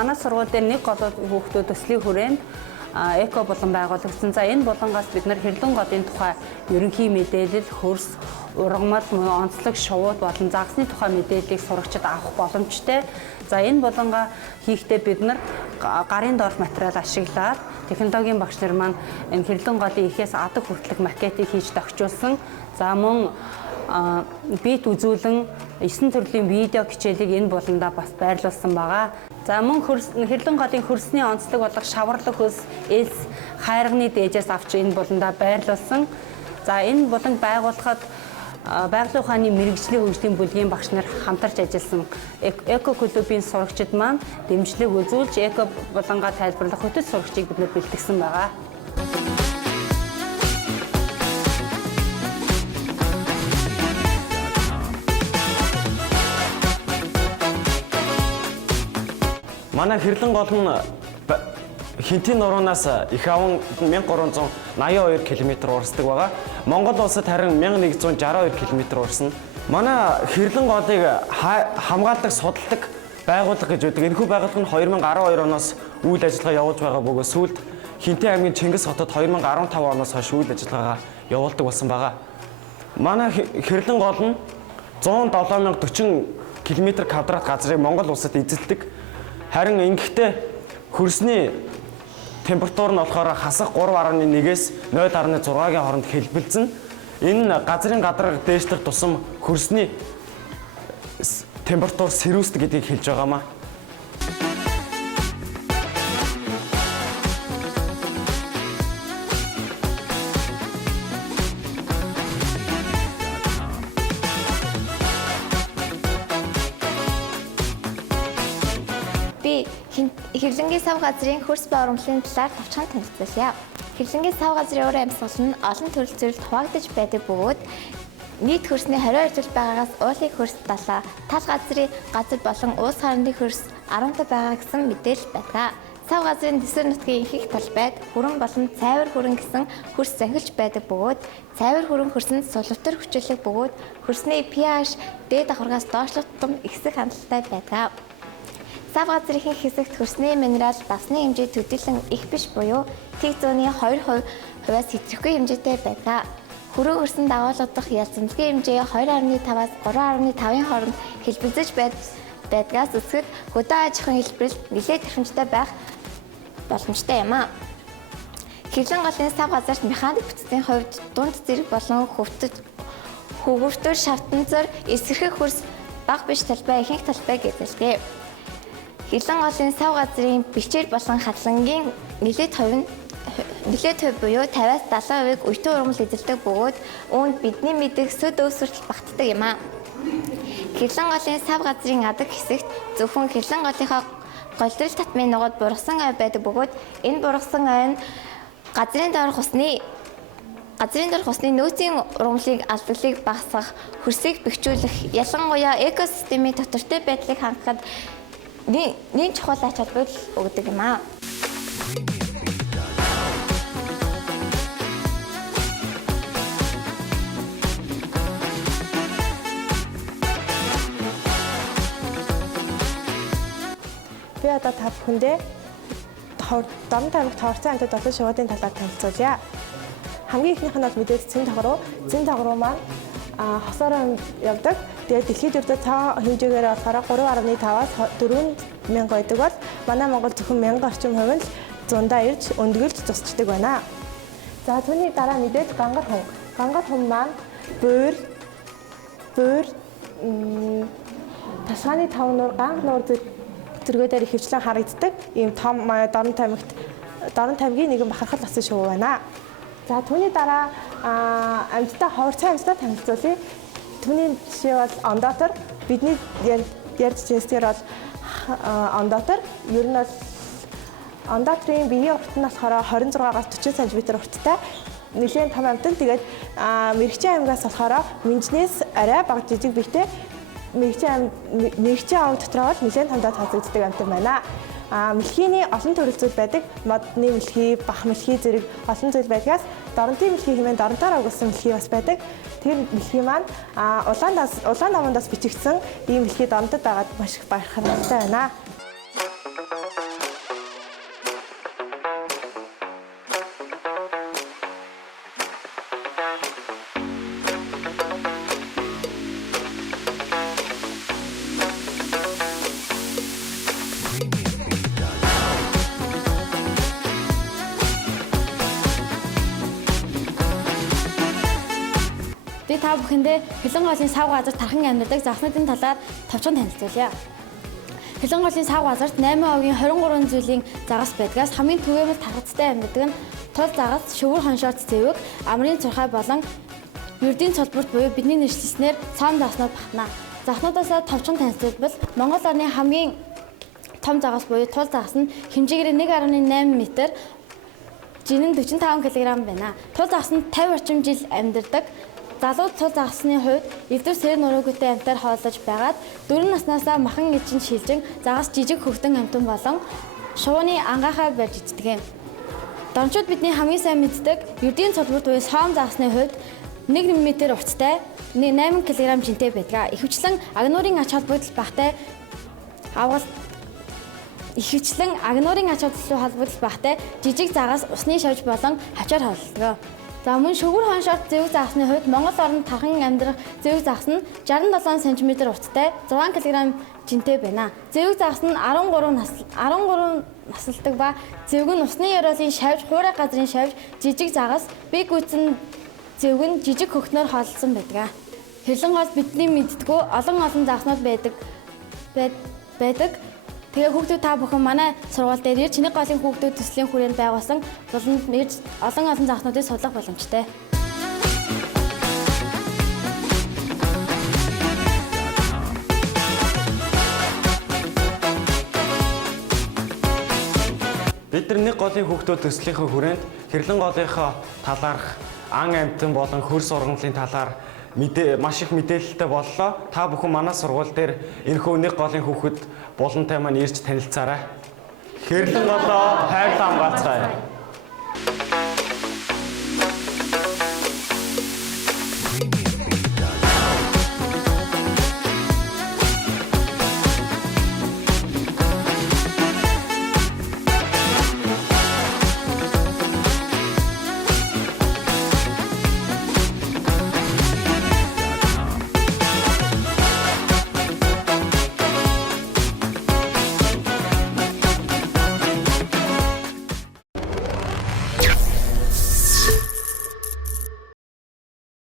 манай сургууль дээр нэг голод хүүхдүүд төслийн хүрээнд эко болон байгуулагдсан. За энэ болонгоос бид нар Хэрлэн голын тухай ерөнхий мэдээлэл, хөрс, ургамал, онцлог, шувууд болон загсны тухай мэдээллийг сурагчид авах боломжтой. За энэ болонгоо хийхдээ бид нар гарын доорх материал ашиглаад технологийн багш нар маань энэ Хэрлэн голын ихээс адаг хүртэлх макетыг хийж тогтжуулсан. За мөн бит үзүүлэн 9 төрлийн видео хичээлийг энэ болондоо бас байрлуулсан байгаа. За мөн Хэрлэн голын хөрсний онцлог болох шаварлаг хөлс, элс, хайрганы дээжээс авч энэ болондоо байрлуулсан. За энэ болонг байгуулахад байгалийн ухааны мэрэгжлийн хөгжлийн бүлгийн багш нар хамтарч ажилласан эко клубын сурагчид маань дэмжлэг үзүүлж эко болонгоо тайлбарлах хөтөл сурагчийг бид нар бэлтгэсэн байгаа. Манай Хэрлэн гол нь Хинтийн нуруунаас их аван 1382 км урсдаг байгаа. Монгол улсад харин 1162 км урсна. Манай Хэрлэн голыг хамгаалдаг, судалдаг байгууллага гэж үүдэг. Энэхүү байгууллага нь 2012 оноос үйл ажиллагаа явуулж байгаа бөгөөд сүүлд Хинтийн аймгийн Чингис хотод 2015 оноос хойш үйл ажиллагаагаа явуулдаг болсон байгаа. Манай Хэрлэн гол нь 107,040 км квадрат газрыг Монгол улсад эзэлдэг. Харин ингэхдээ хөрсний температур нь болохоор хасах 3.1-ээс 0.6-гийн хооронд хэлбэлзэн. Энэ газрын гадарга дээшлэх тусам хөрсний температур сэрүүсдэг гэдгийг хэлж байгаамаа. Хэрлэнгийн сав газрын хөрс ба ургамлын талаар товчхон танилцуулъя. Хэрлэнгийн сав газрын уур амьсгал нь олон төрөл зүйлд хуваагдаж байдаг бөгөөд нийт хөрсний 22 зүйл байгаагаас уулын хөрс 70, тал газрын газар болон уус харандын хөрс 15 байгаа гэсэн мэдээлэл байдаг. Сав газрын дэсвэр нутгийн ихэнх талбайд хүрэн болон цайвар хүрэн гэсэн хөрс захилж байдаг бөгөөд цайвар хүрэн хөрсөнд сулвтар хүчлэг бөгөөд хөрсний pH дээд давхаргаас доошлох тутам ихсэх хандлагатай байдаг. Сав газрын ихэнх хэсэгт хөрсний минерал давсны хэмжээ төдийлөн их биш буюу тэг зууны 2%-аас хэтрэхгүй хэмжээтэй байдаг. Хөрөө хөрсөнд дагуулгадах ялцамжлын хэмжээ 2.5-аас 3.5-ын хооронд хэлбэлзэж байдгаас үсгэд хөдөө аж ахуйн хэлбэрт нэлээд тархимжтай байх боломжтой юм а. Хэрлэн голын сав газарт механик бүтцийн хувьд дунд зэрэг болон хөвгөвтөр шавтанцар эсрэх хөрс бага биш талбай ихэнх талбайг эзэлдэг. Хэрлэн голын сав газрын бэлчээр болон хадлангийн нэлээд хувь буюу 50-аас 70%-ийг өйтөө ургамал эзэлдэг бөгөөд үүнд бидний мэдэх сүд өвсвөртөл багтдаг юм а. Хэрлэн голын сав газрын адаг хэсэгт зөвхөн Хэрлэн голынхаа голдрол татмын нугад бургасан ой байдаг бөгөөд энэ бургасан ой нь газрын доорх усны нөөцийн ургамлыг алдлыг багасгах, хөрсийг бэхжүүлэх, ялангуяа экосистемийн дотортой байдлыг хангахад нэг чухал ач холбогдол өгдөг юм аа. Би одоо та бүхэндээ Дорн аймагт Хорцон аймагт олон шувуудын талаар танилцуулъя. Хамгийн ихнийх нь бол мэдээж цэн тохруу. Цэн тохруу маань хосоор явдаг. Тэгээд дэлхийд ердөө цаа хэмжээгээр болохоор 3.5-аас 4,000 байдаг бол манай Монгол зөвхөн 1000 орчим хувь нь зундаа ирж өндгөлж тусчдаг байна. За түүний дараа мэдээж гангар хүн. Гангар хүн маань буур тасгааны тав нуур, ганг нуур зэргүүдээр ихэвчлэн харагддаг. Ийм том Дорн таймгийн нэгэн бахархал асан шувуу байна. За түүний дараа амьтдаа Хорцон амьтдаа танилцуулъя. Түүний жишээ бол ондоотор. Бидний ярьж байгаа бол ондоотор. Ер нь бол ондоотрын биеийн урт нь болохоор 26-аас 40 см урттай. Нэлээд том амьтан. Тэгээд мэрэгчийн аймгаас болохоор минжнээс арай бага жижиг биетэй мэрэгчийн ам дотор бол нэлээд хандаад хазагддаг амьтан байна. Мэлхийний олон төрөл зүйл байдаг. Модны мэлхий, бах мэлхий зэрэг олон зүйл байдгаас Доронтын мэлхий хэмээн доронтоор агуулсан мэлхий бас байдаг. Тэр мэлхий маань улаан намандаас бичигдсэн ийм мэлхий доронтод байгаад маш их баярхалтай байна. Би та бүхэндээ Хилэн голын сав газар тархан амьдардаг загснуудын талаар товчхон танилцуулъя. Хилэн голын сав газарт 8 овгийн 23 зүйлийн загас байдгаас хамгийн түгээмэл тархацтай амьдардаг нь тул загас, шөвөр хоншоорт зэвэг, амрын цурхай болон ердийн цолборт буюу бидний нэршлэснээр цаам заснууд багтана. Заснуудаас товчхон танилцуулбал Монгол орны хамгийн том загас буюу тул загас нь хэмжээгээр 1.8 м, жинэн 45 кг байна. Тул загас нь 50 орчим жил амьдардаг. Залуу тул загасны хувьд элдвэр сэрэг нуруугүйтэй амьтаар хооллож байгаад 4 наснаасаа махан эчин шилжин загас жижиг хөвгтөн амьтан болон шувууны ангаахаа барьж иддэг юм. Дончууд бидний хамгийн сайн мэддэг ердийн цолборт буюу сом загасны хувьд 1 м урттай 8 кг жинтэй байдаг. Ихэвчлэн агнуурын ач холбогдол багтай жижиг загас усны шавж болон хавчаар хооллдог. За мөн шөвгөр хоншоорт зэвэг загасны хувьд Монгол орнд тархан амьдрах зэвэг загас нь 67 см урттай 6 кг жинтэй байна. Зэвэг загас нь 13 насалдаг ба зэвэг нь усны ёроолын шавж, хуурай газрын шавж, жижиг загас, бие гүйцэн зэвэг нь жижиг хөхнөөр хооллсон байдаг. Хилэн гол бидний мэддэггүй олон загаснууд байдаг. Тэгээ хүүхдүүд та бүхэн манай сургууль дээр Чинэг голын хүүхдүүд төслийн хүрээнд байгуулсан болонд ирж олон загаснуудыг судлах боломжтой. Бид нар Нэг голын хүүхдүүд төслийнхээ хүрээнд Хэрлэн голынхоо талаарх ан амьтан болон хөрс ургамлын талаар маш их мэдээлэлтэй боллоо. Та бүхэн манай сургууль дээр энэхүү Нэг голын хүүхэд болонтой маань ирж танилцаарай. Хэрлэн голоо хайрлан хамгаалцгаая.